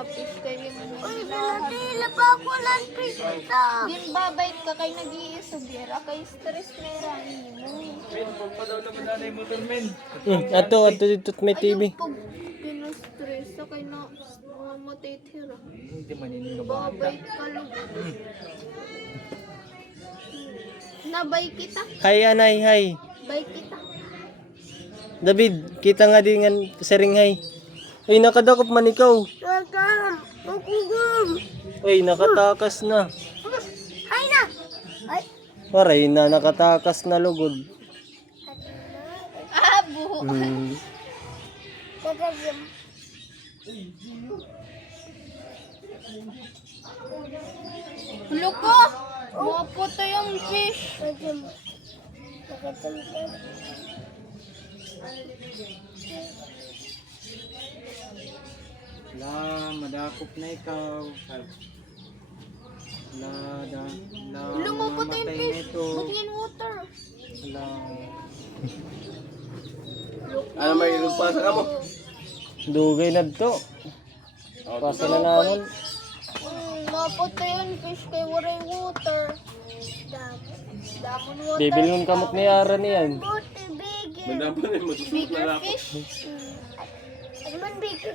na fish kayo mo. Uy, pinatila pa ako ng fish ito. Din babay ka kay nag-iisubira kay stress na rani mo. Ato dito may TV. Ayun pag pinastress sa kay na mamatay tira. Hindi maninin ba? Babay ka lang. Nabay kita. Hi anay, hi. Bay kita. David, kita nga din nga saringhay. Uy, nakadakop man ikaw. Welcome. Magugum. Uy, nakatakas na. Ay na. Ay. Paray na, nakatakas na lugod. Ah, buho. Kagagam. Loko! Maputo yung fish. Kagam. Kagam. La, madakop na ikaw. La, Lumaputo yung mamatay fish. na ito. Butingin water. La. Ano may ilugpasa ka mo? Dugay na to. Pasa na naman. Maputo yung fish kay waray water. Damon water. Bibilon kamot ni Yara niyan. Buti bigger. Mandapan eh, masusunod na Bigger lang ako. fish. Ano man bigger?